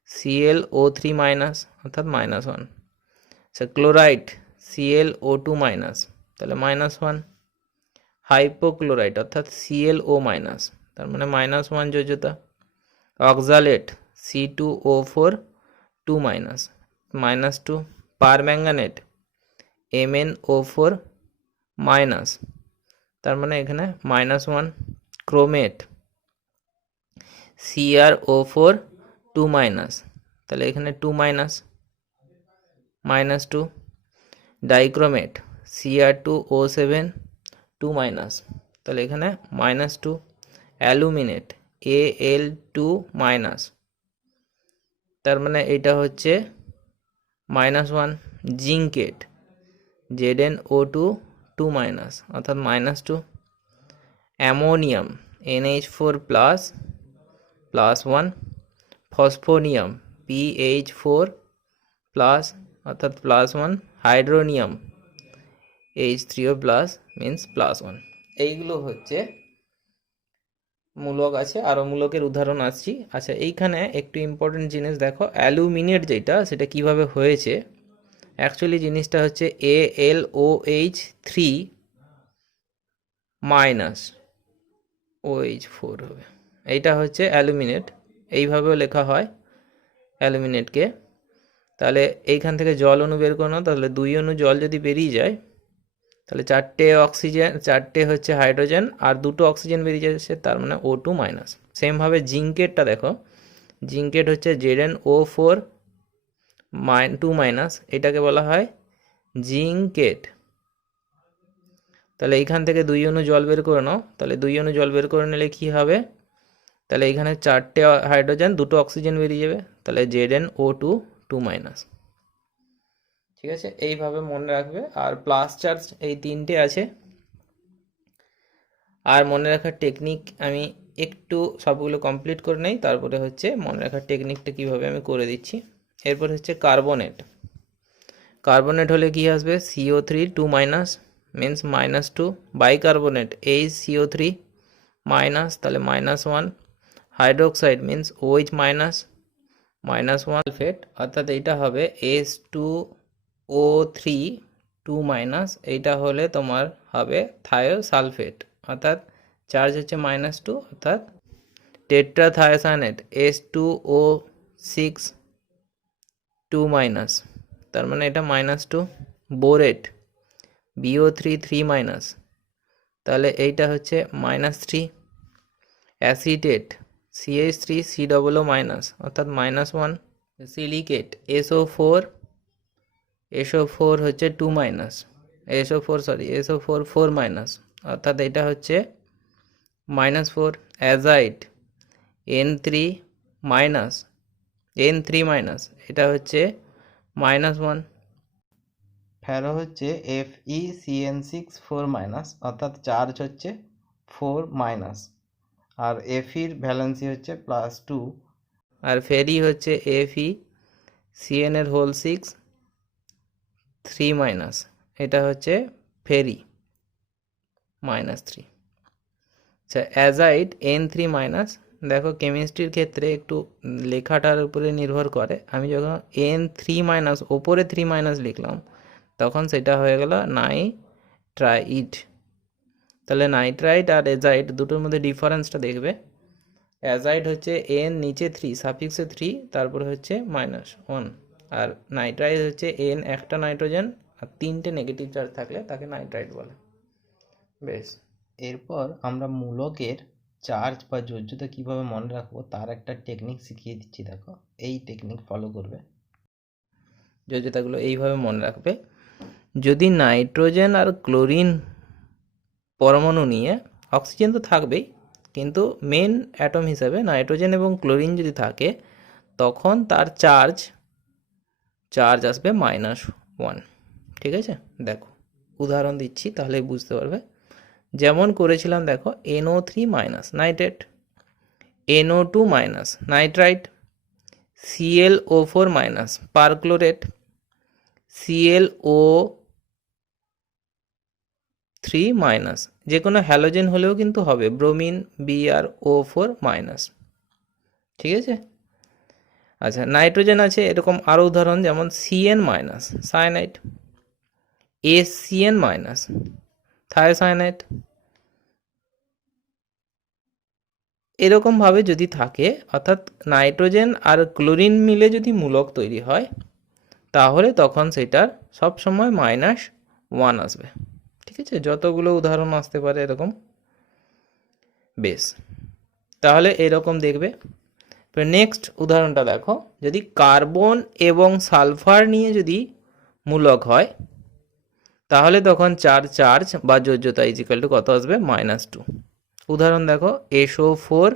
ClO3 মাইনাস অর্থাৎ -1, আচ্ছা ক্লোরাইড ClO2 মাইনাস তাহলে -1, হাইপোক্লোরাইট অর্থাৎ ClO মাইনাস তার মানে -1 যোজ্যতা, oxalate C2O4 2 minus -2, permanganate MnO4 minus তার মানে এখানে -1, ক্রোমেট CrO4 2 মাইনাস তাহলে এখানে 2 মাইনাস -2, ডাইক্রোমেট Cr2O7 2 মাইনাস তাহলে এখানে -2, অ্যালুমিনেট Al2 মাইনাস তার মানে এটা হচ্ছে -1, জিঙ্কেট ZnO2 2 মাইনাস অর্থাৎ -2, ammonium NH4 plus +1, phosphonium PH4 plus অর্থাৎ +1, হাইড্রোনিয়াম H3O প্লাস মিন্স +1। এইগুলো হচ্ছে মূলক আছে, আরও মূলকের উদাহরণ আসছি। আচ্ছা এইখানে একটু ইম্পর্টেন্ট জিনিস দেখো, অ্যালুমিনেট যেটা সেটা কিভাবে হয়েছে। অ্যাকচুয়ালি জিনিসটা হচ্ছে AlOH3 মাইনাস OH4 হবে, এইটা হচ্ছে অ্যালুমিনেট, এইভাবেও লেখা হয় অ্যালুমিনেটকে। তাহলে এইখান থেকে জল অণু বের করো, তাহলে 2 অণু জল যদি বেরিয়ে যায় তাহলে 4টে অক্সিজেন, 4টে হচ্ছে হাইড্রোজেন আর 2টো অক্সিজেন বেরিয়ে যাচ্ছে, তার মানে O2 মাইনাস। সেমভাবে জিঙ্কেটটা দেখো, জিঙ্কেট হচ্ছে ZnO4 2 মাইনাস, এটাকে বলা হয় জিঙ্কেট। তাহলে এইখান থেকে 2 অণু জল বের করে নাও, তাহলে 2 অণু জল বের করে নিলে কী হবে, তাহলে এখানে 4টে হাইড্রোজেন 2টো অক্সিজেন বেরিয়ে যাবে, তাহলে ZnO2 2 মাইনাস। ঠিক আছে, এইভাবে মনে রাখবে। আর প্লাস চার্জ এই 3টে আছে। আর মনে রাখার টেকনিক আমি একটু সবগুলো কমপ্লিট করে নেই, তারপরে হচ্ছে মনে রাখার টেকনিকটা কিভাবে আমি করে দিচ্ছি। এরপর হচ্ছে কার্বনেট। কার্বনেট হলে কি আসবে, CO3 2 minus means -2, bicarbonate HCO3 minus তাহলে -1, hydroxide means OH minus -1, sulphate অর্থাৎ এইটা হবে H2O3 2 মাইনাস, এইটা হলে তোমার হবে থায়োসালফেট অর্থাৎ চার্জ হচ্ছে -2, অর্থাৎ টেট্রাথায়োসানেট H2O6 2 মাইনাস, তার মানে এটা -2, বোরেট BO3 3 মাইনাস, তাহলে এইটা হচ্ছে -3, অ্যাসিটেট CH3COO মাইনাস অর্থাৎ -1, সিলিকেট SO4 হচ্ছে 2 মাইনাস, SO4 4 মাইনাস অর্থাৎ এটা হচ্ছে -4, অ্যাজাইড N3 মাইনাস এটা হচ্ছে -1, ফেরো হচ্ছে FeCN6 4 মাইনাস অর্থাৎ চার্জ হচ্ছে 4 মাইনাস, আর Feর ভ্যালেন্সি হচ্ছে +2, আর ফেরি হচ্ছে FeCN এর হোল 6 3 মাইনাস, এটা হচ্ছে ফেরি -3। আচ্ছা অ্যাজাইড N3 মাইনাস, দেখো কেমিস্ট্রির ক্ষেত্রে একটু লেখাটার উপরে নির্ভর করে। আমি যখন N3 মাইনাস ওপরে 3 মাইনাস লিখলাম তখন সেটা হয়ে গেল নাইট্রাইট। তাহলে নাইট্রাইট আর অ্যাজাইড দুটোর মধ্যে ডিফারেন্সটা দেখবে। অ্যাজাইড হচ্ছে N নিচে 3 সাফিক্সে 3 তারপরে হচ্ছে -1, আর নাইট্রাইট হচ্ছে N একটা নাইট্রোজেন আর 3টে নেগেটিভ চার্জ থাকলে তাকে নাইট্রাইট বলে। বেশ, এরপর আমরা মূলকের চার্জ বা যোজ্যতা কিভাবে মনে রাখবো তার একটা টেকনিক শিখিয়ে দিচ্ছি। দেখো এই টেকনিক ফলো করবে। যোজ্যতাগুলো এইভাবে মনে রাখবে। যদি নাইট্রোজেন আর ক্লোরিন পরমাণু নিয়ে, অক্সিজেন তো থাকবেই, কিন্তু মেন অ্যাটম হিসাবে নাইট্রোজেন এবং ক্লোরিন যদি থাকে তখন তার চার্জ আসবে -1। ঠিক আছে, দেখো উদাহরণ দিচ্ছি তাহলেই বুঝতে পারবে। যেমন করেছিলাম দেখো, NO3 minus nitrate, NO2 minus nitrite, ClO4 minus perchlorate, ClO three minus, যে কোনো হ্যালোজেন হলেও কিন্তু হবে, ব্রোমিন Br O4-, ঠিক আছে। আচ্ছা, নাইট্রোজেন আছে এরকম আরও উদাহরণ, যেমন Cn-, সায়ানাইড, ACN-, থায়োসায়ানাইড। এরকমভাবে যদি থাকে, অর্থাৎ নাইট্রোজেন আর ক্লোরিন মিলে যদি মূলক তৈরি হয়, তাহলে তখন সেটার সবসময় -1 আসবে, ঠিক আছে। যতগুলো উদাহরণ আসতে পারে এরকম। বেশ, তাহলে এরকম দেখবে। নেক্সট উদাহরণটা দেখো, যদি কার্বন এবং সালফার নিয়ে যদি মূলক হয়, তাহলে তখন চার্জ বা যোজ্যতা ইজিক্যাল টু কত আসবে? -2। উদাহরণ দেখো, SO4-,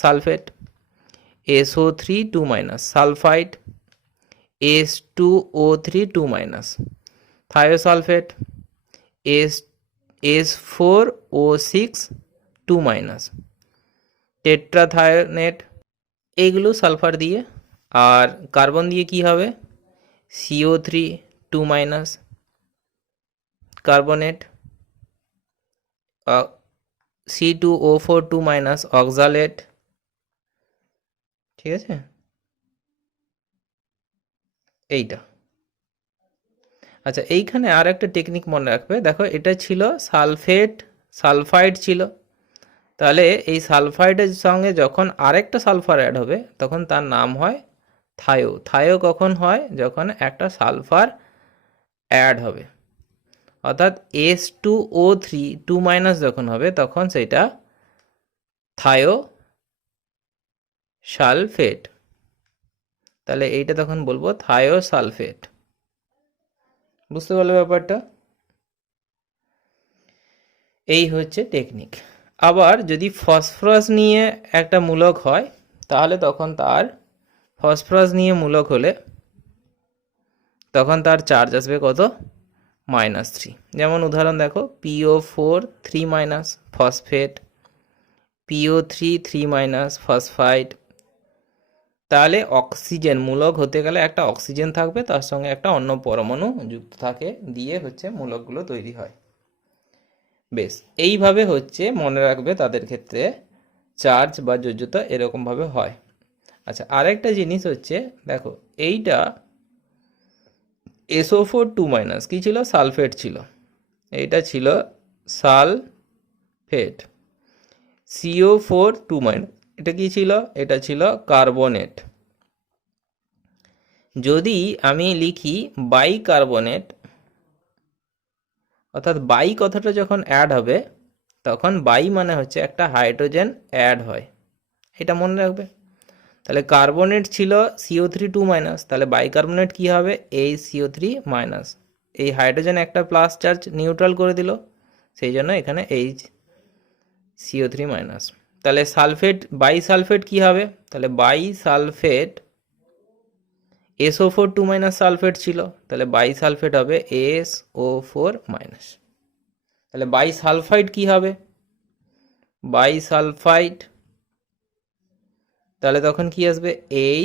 sulphate, SO3-, sulphide, S2O3-, thiosulphate, S4O6-, tetrathionate. এইগুলো সালফার দিয়ে। আর কার্বন দিয়ে কি হবে? CO3-, কার্বনেট, C2O4-, অক্সালেট, ঠিক আছে। এইটা। আচ্ছা, এইখানে আর একটা টেকনিক মনে রাখবে, দেখো এটা ছিল সালফাইড ছিল, তাহলে এই সালফাইডের সঙ্গে যখন আরেকটা সালফার অ্যাড হবে, তখন তার নাম হয় থায়ো কখন হয়? যখন একটা সালফার অ্যাড হবে, অর্থাৎ S2O3-, যখন হবে, তখন সেটা থায়ো সালফেট। তাহলে এইটা তখন বলবো থায়ো সালফেট। বুঝতে পারলে ব্যাপারটা? এই হচ্ছে টেকনিক। আবার যদি ফসফরাস নিয়ে একটা মূলক হয়, তাহলে তখন তার ফসফরাস নিয়ে মূলক হলে তখন তার চার্জ আসবে কত? -3। যেমন উদাহরণ দেখো, PO4-3- ফসফেট, PO3-3- ফসফাইড। তাহলে অক্সিজেন মূলক হতে গেলে একটা অক্সিজেন থাকবে, তার সঙ্গে একটা অন্য পরমাণু যুক্ত থাকে, দিয়ে হচ্ছে মূলকগুলো তৈরি হয়। বেশ, এইভাবে হচ্ছে মনে রাখবে, তাদের ক্ষেত্রে চার্জ বা যোজ্যতা এরকমভাবে হয়। আচ্ছা, আরেকটা জিনিস হচ্ছে, দেখো এইটা SO4-, কি ছিল? সালফেট ছিল। এইটা ছিল সালফেট। CO4-, এটা কি ছিল? এটা ছিল কার্বনেট। যদি আমি লিখি বাইকার্বনেট, অর্থাৎ বাই কথাটা যখন অ্যাড হবে, তখন বাই মানে হচ্ছে একটা হাইড্রোজেন অ্যাড হয়, এটা মনে রাখবে। তাহলে কার্বনেট ছিল CO3-, তাহলে বাইকার্বনেট কি হবে? HCO3-। এই হাইড্রোজেন একটা প্লাস চার্জ নিউট্রাল করে দিল, সেই জন্য এখানে HCO3-। তাহলে সালফেট, বাইসালফেট কি হবে? তাহলে বাইসালফেট SO4-, সালফেট ছিল, তাহলে বাইসালফেট হবে SO4-। তাহলে বাইসালফাইড কি হবে? বাইসালফাইড, তাহলে তখন কি আসবে?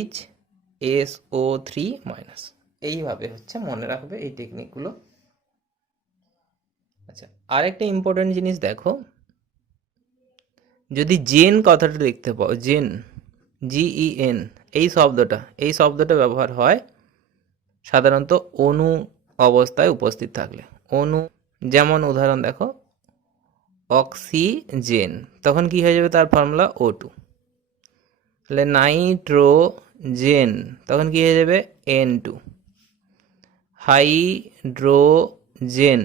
HSO3-। এইভাবে হচ্ছে মনে রাখবে এই টেকনিকগুলো। আচ্ছা, আরেকটা ইম্পর্টেন্ট জিনিস দেখো, যদি জেন কথাটা দেখতে পাও, জেন, GEN, এই শব্দটা ব্যবহার হয় সাধারণত অণু অবস্থায় উপস্থিত থাকলে। অণু, যেমন উদাহরণ দেখো, অক্সিজেন, তখন কি হয়ে যাবে? তার ফর্মুলা O2। তাহলে নাইট্রোজেন, তখন কি হয়ে যাবে? N2। হাইড্রোজেন,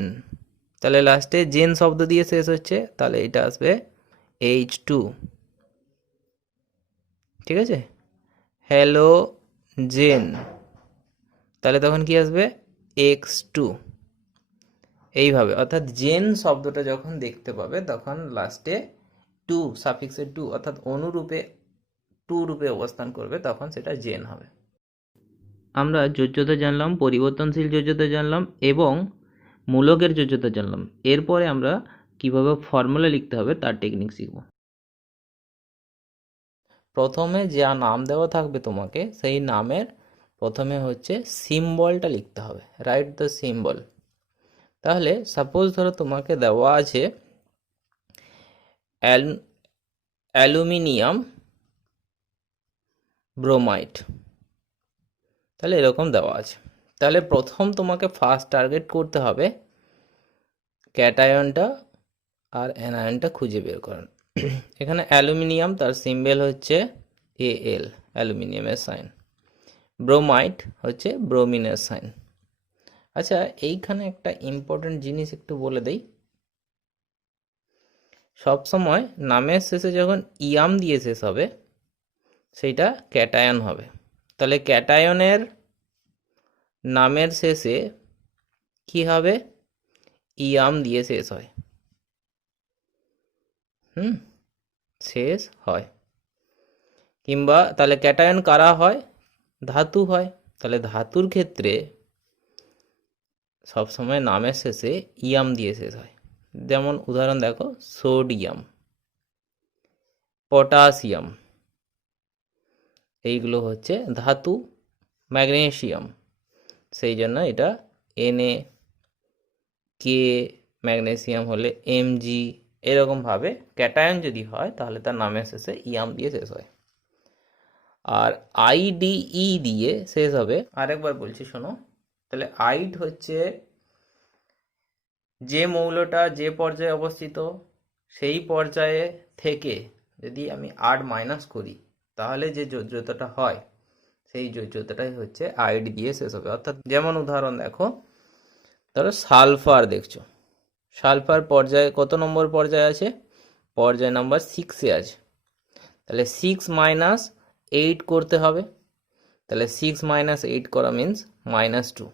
তাহলে লাস্টে জেন শব্দ দিয়ে শেষ হচ্ছে, তাহলে এটা আসবে H2, ঠিক আছে। হ্যালোজেন, তাহলে তখন কি আসবে? X2। এইভাবে, অর্থাৎ জেন শব্দটা যখন দেখতে পাবে, তখন লাস্টে টু, সাফিক্সের টু, অর্থাৎ অনুরূপে টু রূপে অবস্থান করবে, তখন সেটা জেন হবে। আমরা যোজ্যতা জানলাম, পরিবর্তনশীল যোজ্যতা জানলাম এবং মূলকের যোজ্যতা জানলাম। এরপরে আমরা কিভাবে ফর্মুলা লিখতে হবে তার টেকনিক শিখব। প্রথমে যা নাম দেওয়া থাকবে তোমাকে, সেই নামের প্রথমে হচ্ছে সিম্বলটা লিখতে হবে। Write the symbol. তাহলে সাপোজ ধরো তোমাকে দেওয়া আছে অ্যালুমিনিয়াম ব্রোমাইড, তাহলে এরকম দেওয়া আছে। তাহলে প্রথম তোমাকে ফার্স্ট টার্গেট করতে হবে ক্যাটায়নটা আর অ্যানায়নটা খুঁজে বের করার। এখানে অ্যালুমিনিয়াম, তার সিম্বল হচ্ছে Al, অ্যালুমিনিয়ামের সাইন। ব্রোমাইড হচ্ছে ব্রোমিনের সাইন। আচ্ছা, এইখানে একটা ইম্পর্টেন্ট জিনিস একটু বলে দেই। সবসময় নামের শেষে যখন ইয়াম দিয়ে শেষ হবে সেইটা ক্যাটায়ন হবে। তাহলে ক্যাটায়নের নামের শেষে কি হবে? ইয়াম দিয়ে শেষ হয়। শেষ হয়। কিংবা তাহলে ক্যাটায়ন কারা হয়? ধাতু হয়। তাহলে ধাতুর ক্ষেত্রে সবসময় নামের শেষে ইয়াম দিয়ে শেষ হয়। যেমন উদাহরণ দেখো, সোডিয়াম, পটাশিয়াম, এইগুলো হচ্ছে ধাতু। ম্যাগনেসিয়াম, সেই জন্য এটা Na, K, ম্যাগনেসিয়াম হলে Mg, এরকমভাবে ক্যাটায়ন যদি হয় তাহলে তার নামের শেষে ইয়াম দিয়ে শেষ হয়। আর আইডিই দিয়ে শেষ হবে। আরেকবার বলছি শোনো। তাহলে আইড হচ্ছে যে মৌলটা যে পর্যায়ে অবস্থিত সেই পর্যায়ে থেকে যদি আমি 8 মাইনাস করি তাহলে যে যোজ্যতাটা হয় সেই যোজ্যতাটাই হচ্ছে আইড দিয়ে শেষ হবে। অর্থাৎ যেমন উদাহরণ দেখো, ধরো সালফার দেখছো, সালফার পর্যায়ে কত নম্বর পর্যায়ে আছে? পর্যায় নাম্বার 6-এ আছে। তাহলে 6 মাইনাস 8 করতে হবে। তাহলে 6 মাইনাস 8 করা মিন্স -2।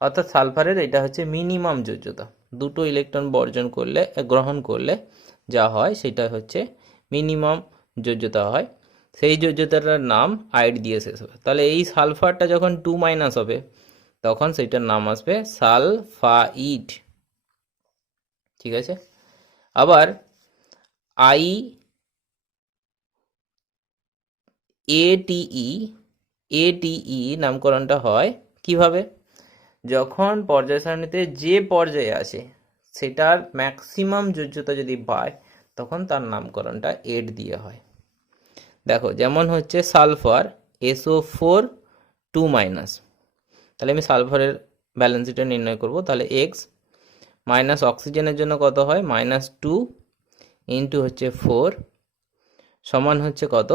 অর্থাৎ সালফারের এটা হচ্ছে মিনিমাম যোজ্যতা। দুটো ইলেকট্রন বর্জন করলে, গ্রহণ করলে যা হয় সেটা হচ্ছে মিনিমাম যোজ্যতা হয়। সেই যোজ্যতাটার নাম আইড দিয়ে শেষ হবে। তাহলে এই সালফারটা যখন 2 মাইনাস হবে তখন সেইটার নাম আসবে সালফাইড। ঠিক আছে। আবার ATE নামকরণটা হয় কিভাবে? যখন পর্যায় সারণীতে যে পর্যায়ে আছে সেটার ম্যাক্সিমাম যোজ্যতা যদি পায় তখন তার নামকরণটা এড দিয়ে হয়। দেখো, যেমন হচ্ছে সালফার SO4 2 মাইনাস। তাহলে আমি সালফারের ব্যালেন্সিটা নির্ণয় করব। তাহলে এক্স মাইনাস অক্সিজেনের জন্য কত হয়? -2 ইন্টু হচ্ছে 4 সমান হচ্ছে কত?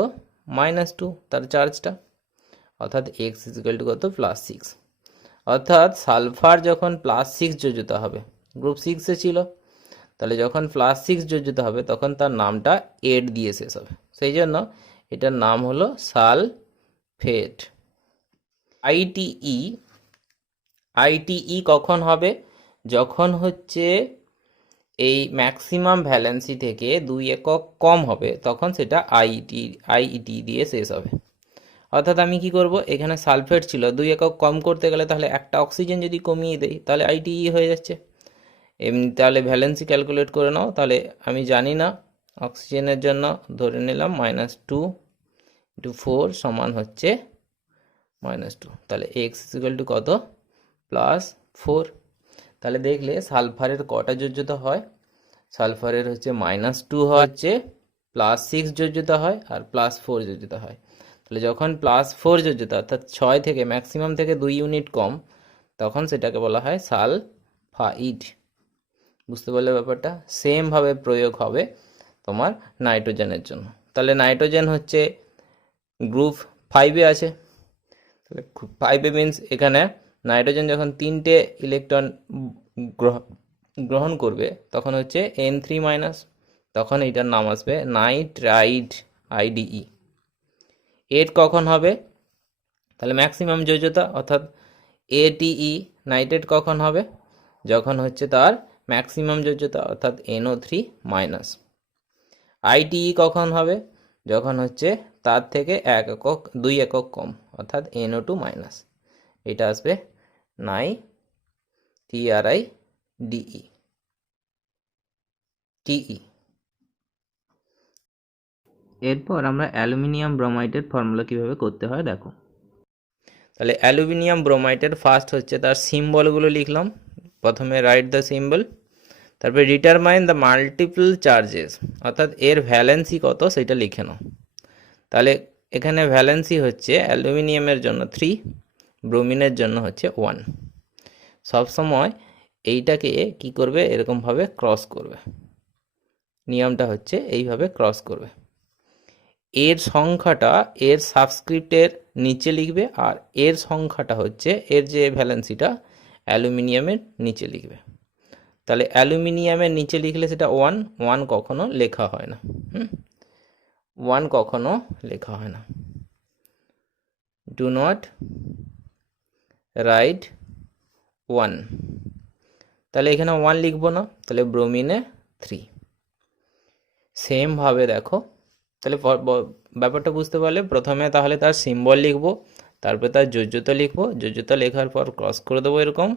-2 তার চার্জটা। অর্থাৎ এক্স ইজিক্যাল টু কত? +6। অর্থাৎ সালফার যখন +6 যোজ্যতা হবে, গ্রুপ 6-এ ছিল, তাহলে যখন +6 যোজ্যতা হবে তখন তার নামটা এড দিয়ে শেষ হবে। সেই জন্য এটার নাম হলো সালফেট। আইটিই কখন হবে? যখন হচ্ছে এই ম্যাক্সিমাম ভ্যালেন্সি থেকে 2 একক কম হবে তখন সেটা আইইটি দিয়ে শেষ হবে। অর্থাৎ আমি কি করব, এখানে সালফেট ছিল, 2 একক কম করতে গেলে তাহলে একটা অক্সিজেন যদি কমিয়ে দেই তাহলে আইটিই হয়ে যাচ্ছে। এমনি তাহলে ভ্যালেন্সি ক্যালকুলেট করে নাও। তাহলে আমি জানি না, অক্সিজেনের জন্য ধরে নিলাম -2 ইন্টু 4 সমান হচ্ছে -2। তাহলে এক্স ইকুয়াল টু কত? +4। তাহলে দেখলে সালফারের কটা যোজ্যতা হয়? সালফারের হচ্ছে -2 হচ্ছে, +6 যোজ্যতা হয় আর +4 যোজ্যতা হয়। তাহলে যখন +4 যোজ্যতা অর্থাৎ 6 থেকে ম্যাক্সিমাম থেকে 2 ইউনিট কম তখন সেটাকে বলা হয় সালফাইড। বুঝতে পারলে ব্যাপারটা? সেমভাবে প্রয়োগ হবে তোমার নাইট্রোজেনের জন্য। তাহলে নাইট্রোজেন হচ্ছে গ্রুপ 5-এ আছে। তাহলে 5-এ মিন্স এখানে নাইট্রোজেন যখন 3টে ইলেকট্রন গ্রহণ করবে তখন হচ্ছে N3 মাইনাস, তখন এইটার নাম আসবে নাইট্রাইড, আইডিই। 8 কখন হবে? তাহলে ম্যাক্সিমাম যোজ্যতা অর্থাৎ ATE নাইট্রেট কখন হবে? যখন হচ্ছে তার ম্যাক্সিমাম যোজ্যতা অর্থাৎ NO3 মাইনাস। আইটিই কখন হবে? যখন হচ্ছে তার থেকে 2 একক কম অর্থাৎ NO2 মাইনাস। এটা আসবে TRIDE TE। এরপর আমরা অ্যালুমিনিয়াম ব্রোমাইডের ফর্মুলা কিভাবে করতে হয় দেখো। তাহলে অ্যালুমিনিয়াম ব্রোমাইডের ফার্স্ট হচ্ছে তার সিম্বলগুলো লিখলাম। প্রথমে রাইট দ্য সিম্বল, তারপরে ডিটারমাইন দ্য মাল্টিপল চার্জেস, অর্থাৎ এর ভ্যালেন্সি কত সেটা লিখে নাও। তাহলে এখানে ভ্যালেন্সি হচ্ছে অ্যালুমিনিয়ামের জন্য 3, ব্রোমিনের জন্য হচ্ছে 1। সবসময় এইটাকে কি করবে, এরকমভাবে ক্রস করবে, নিয়মটা হচ্ছে এইভাবে ক্রস করবে। এর সংখ্যাটা এর সাবস্ক্রিপ্টের নিচে লিখবে, আর এর সংখ্যাটা হচ্ছে এর যে ভ্যালেন্সিটা অ্যালুমিনিয়ামের নিচে লিখবে। তাহলে অ্যালুমিনিয়ামের নিচে লিখলে সেটা 1, 1 কখনো লেখা হয় না, 1 কখনো লেখা হয় না। ডু নট রাইট 1, তাহলে এখানে 1 লিখবো না, তাহলে ব্রোমিনে 3। সেমভাবে দেখো, তাহলে ব্যাপারটা বুঝতে পারলে। প্রথমে তাহলে তার সিম্বল লিখবো, তারপরে তার যোজ্যতা লিখবো, যোজ্যতা লেখার পর ক্রস করে দেবো এরকম,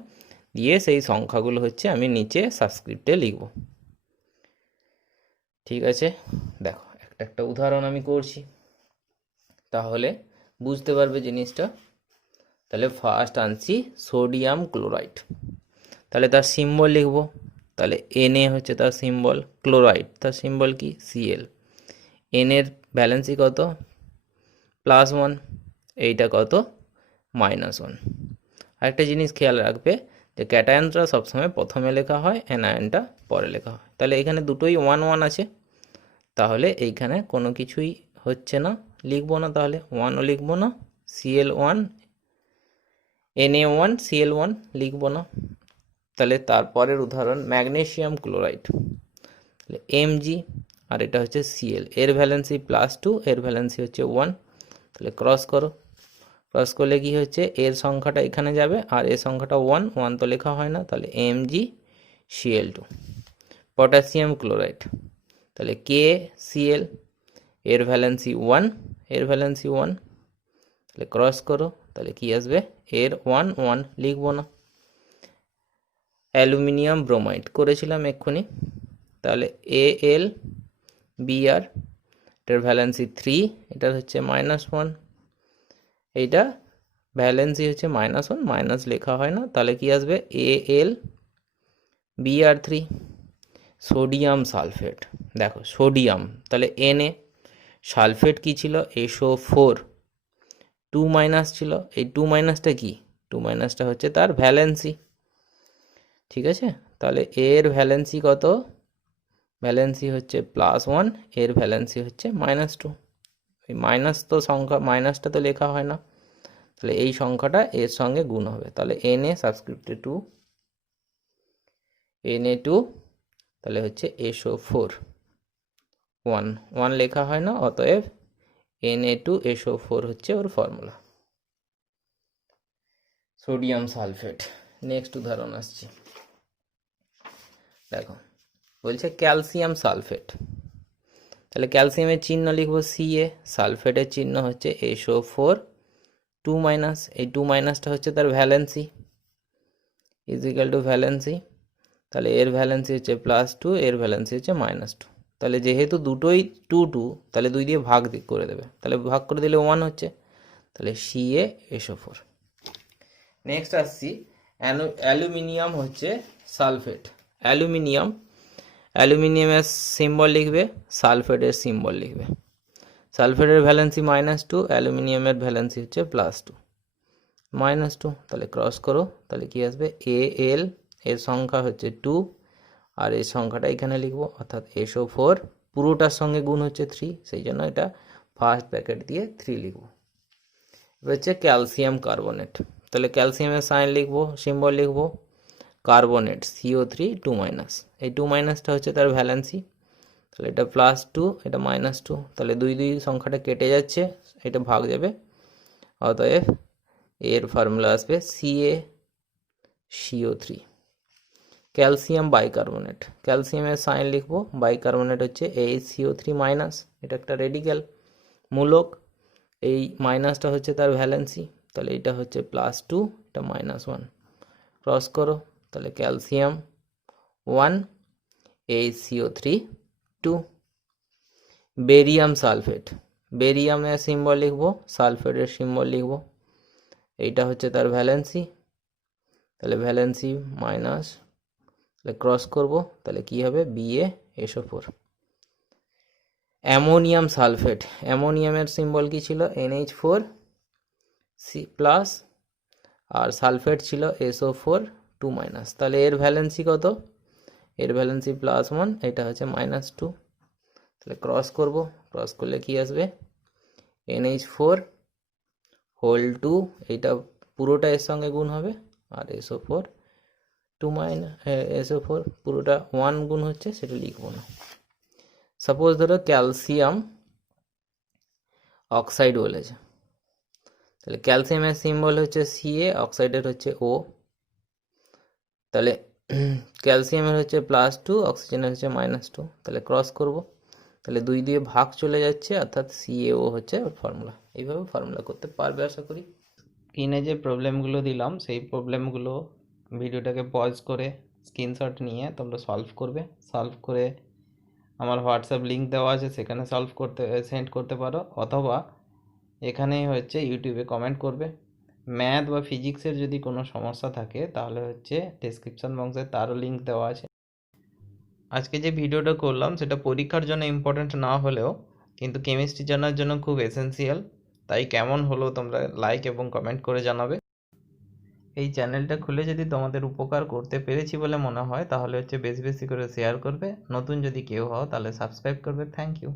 দিয়ে সেই সংখ্যাগুলো হচ্ছে আমি নিচে সাবস্ক্রিপ্টে লিখবো। ঠিক আছে, দেখো একটা উদাহরণ আমি করছি, তাহলে বুঝতে পারবে জিনিসটা। তাহলে ফার্স্ট আনছি সোডিয়াম ক্লোরাইড, তাহলে তার সিম্বল লিখবো। তাহলে Na হচ্ছে তার সিম্বল, ক্লোরাইড তার সিম্বল কি Cl। এন এর ভ্যালেন্সি কত +1, এইটা কত -1। আরেকটা জিনিস খেয়াল রাখবে যে ক্যাটায়নটা সবসময় প্রথমে লেখা হয়, অ্যানায়নটা পরে লেখা হয়। তাহলে এখানে দুটোই 1 1 আছে, তাহলে এইখানে কোনো কিছুই হচ্ছে না, লিখবো না, তাহলে 1ও লিখবো না, Cl1 Na1 Cl1 লিখবো না। তাহলে তারপরের উদাহরণ ম্যাগনেসিয়াম ক্লোরাইড, তাহলে Mg, আর এটা হচ্ছে Cl, এর ভ্যালেন্সি +2, এর ভ্যালেন্সি হচ্ছে 1। তাহলে ক্রস করো, ক্রস করলে কি হচ্ছে, এর সংখ্যাটা এখানে যাবে আর এর সংখ্যাটা 1, 1 তো লেখা হয় না, তাহলে MgCl2। পটাশিয়াম ক্লোরাইড, তাহলে KCl, এর ভ্যালেন্সি 1, এর ভ্যালেন্সি 1। তাহলে ক্রস করো, তাহলে কি আসবে, এর 1 1 লিখবো না। অ্যালুমিনিয়াম ব্রোমাইড করেছিলাম এক্ষুনি, তাহলে AlBr, এটার ভ্যালেন্সি 3, এটার হচ্ছে -1, এইটা ভ্যালেন্সি হচ্ছে -1, মাইনাস লেখা হয় না, তাহলে কি আসবে AlBr3। সোডিয়াম সালফেট, দেখো সোডিয়াম তাহলে Na, সালফেট কি ছিল SO4, 2- ছিল, এই 2- কি, 2- হচ্ছে তার ভ্যালেন্সি। ঠিক আছে, তাহলে এর ভ্যালেন্সি কত, ভ্যালেন্সি হচ্ছে +1, এর ভ্যালেন্সি হচ্ছে -2। এই মাইনাস তো সংখ্যা, মাইনাসটা তো লেখা হয় না, তাহলে এই সংখ্যাটা এর সঙ্গে গুণ হবে, তাহলে Na সাবস্ক্রিপ্টে 2, Na2, তাহলে হচ্ছে SO4, 1 1 লেখা হয় না, অতএব Na2SO4 হচ্ছে ওর ফর্মুলা। সোডিয়াম সালফেট, নেক্সট উদাহরণ আসছি, দেখো বলছে ক্যালসিয়াম সালফেট, তাহলে ক্যালসিয়ামের চিহ্ন লিখবো Ca, সালফেটের চিহ্ন হচ্ছে SO4, 2-, এই 2- হচ্ছে তার ভ্যালেন্সি, ইজিক্যাল টু ভ্যালেন্সি, তাহলে এর ভ্যালেন্সি হচ্ছে +2, এর ভ্যালেন্সি হচ্ছে -2। তাহলে যেহেতু দুটোই 2 2, তাহলে 2 দিয়ে ভাগ করে দেবে, তাহলে ভাগ করে দিলে 1 হচ্ছে, তাহলে CaSO4। নেক্সট আসছি অ্যালুমিনিয়াম হচ্ছে সালফেট, অ্যালুমিনিয়ামের সিম্বল লিখবে, সালফেটের সিম্বল লিখবে। সালফেটের ভ্যালেন্সি -2, অ্যালুমিনিয়ামের ভ্যালেন্সি হচ্ছে +2, -2, তাহলে ক্রস করো, তাহলে কি আসবে Al, এর সংখ্যা হচ্ছে 2, আর এই সংখ্যাটা এখানে লিখবো, অর্থাৎ SO4 পুরোটার সঙ্গে গুণ হচ্ছে 3, সেই জন্য এটা ফার্স্ট ব্র্যাকেট দিয়ে 3 লিখবো। এবার হচ্ছে ক্যালসিয়াম কার্বনেট, তাহলে ক্যালসিয়ামের সাইন লিখবো, সিম্বল লিখবো কার্বনেট CO3, 2-, এই 2- হচ্ছে তার ভ্যালেন্সি, তাহলে এটা +2, এটা -2, তাহলে 2 2 সংখ্যাটা কেটে যাচ্ছে, এটা ভাগ যাবে, অতএব এর ফর্মুলা আসবে CaCO3। ক্যালসিয়াম বাইকার্বনেট, ক্যালসিয়ামের সাইন লিখবো, বাইকার্বনেট হচ্ছে ACO3-, এটা একটা রেডিক্যাল মূলক, এই মাইনাসটা হচ্ছে তার ভ্যালেন্সি, তাহলে এটা হচ্ছে +2, এটা -1, ক্রস করো, তাহলে ক্যালসিয়াম 1, ACO3 2। বেরিয়াম সালফেট, বেরিয়ামের সিম্বল লিখবো, সালফেটের সিম্বল লিখবো, এইটা হচ্ছে তার ভ্যালেন্সি, তাহলে ভ্যালেন্সি মাইনাস, তাহলে ক্রস করব, তাহলে কি হবে BaSO4। অ্যামোনিয়াম সালফেট, অ্যামোনিয়ামের সিম্বল কি ছিল NH4 সি প্লাস, আর সালফেট ছিল SO4 2 মাইনাস। তাহলে এর ভ্যালেন্সি কত? এর ভ্যালেন্সি +1, এটা হচ্ছে -2। তাহলে ক্রস করব, ক্রস করলে কি আসবে NH4 হোল 2, এইটা পুরোটা এর সঙ্গে গুণ হবে, আর SO4 2 মাইনাস SO4 পুরোটা 1 গুণ হচ্ছে, সেটা লিখবো না। সাপোজ ধরো ক্যালসিয়াম অক্সাইড বলেছে, তাহলে ক্যালসিয়ামের সিম্বল হচ্ছে Ca, অক্সাইডের হচ্ছে O। তাহলে ক্যালসিয়ামের হচ্ছে +2, অক্সিজেনের হচ্ছে -2। তাহলে ক্রস করব, তাহলে 2 দিয়ে ভাগ চলে যাচ্ছে, অর্থাৎ CaO হচ্ছে ওর ফর্মুলা। এইভাবে ফর্মুলা করতে পারবে আশা করি। স্ক্রিনে যে প্রবলেমগুলো দিলাম সেই প্রবলেমগুলো ভিডিওটাকে পজ করে স্ক্রিনশট নিয়ে তোমরা সলভ করবে। সলভ করে আমার হোয়াটসঅ্যাপ লিঙ্ক দেওয়া আছে, সেখানে সেন্ড করতে পারো, অথবা এখানেই হচ্ছে ইউটিউবে কমেন্ট করবে। ম্যাথ বা ফিজিক্সের যদি কোনো সমস্যা থাকে তাহলে হচ্ছে ডেসক্রিপশন বক্সে তারও লিঙ্ক দেওয়া আছে। আজকে যে ভিডিওটা করলাম সেটা পরীক্ষার জন্য ইম্পর্ট্যান্ট না হলেও কিন্তু কেমিস্ট্রি জানার জন্য খুব এসেন্সিয়াল। তাই কেমন হলো তোমরা লাইক এবং কমেন্ট করে জানাবে। এই চ্যানেলটা খুলে যদি তোমাদের উপকার করতে পেরেছি বলে মনে হয় তাহলে হচ্ছে বেশি বেশি করে শেয়ার করবে। নতুন যদি কেউ হও তাহলে সাবস্ক্রাইব করবে। Thank you.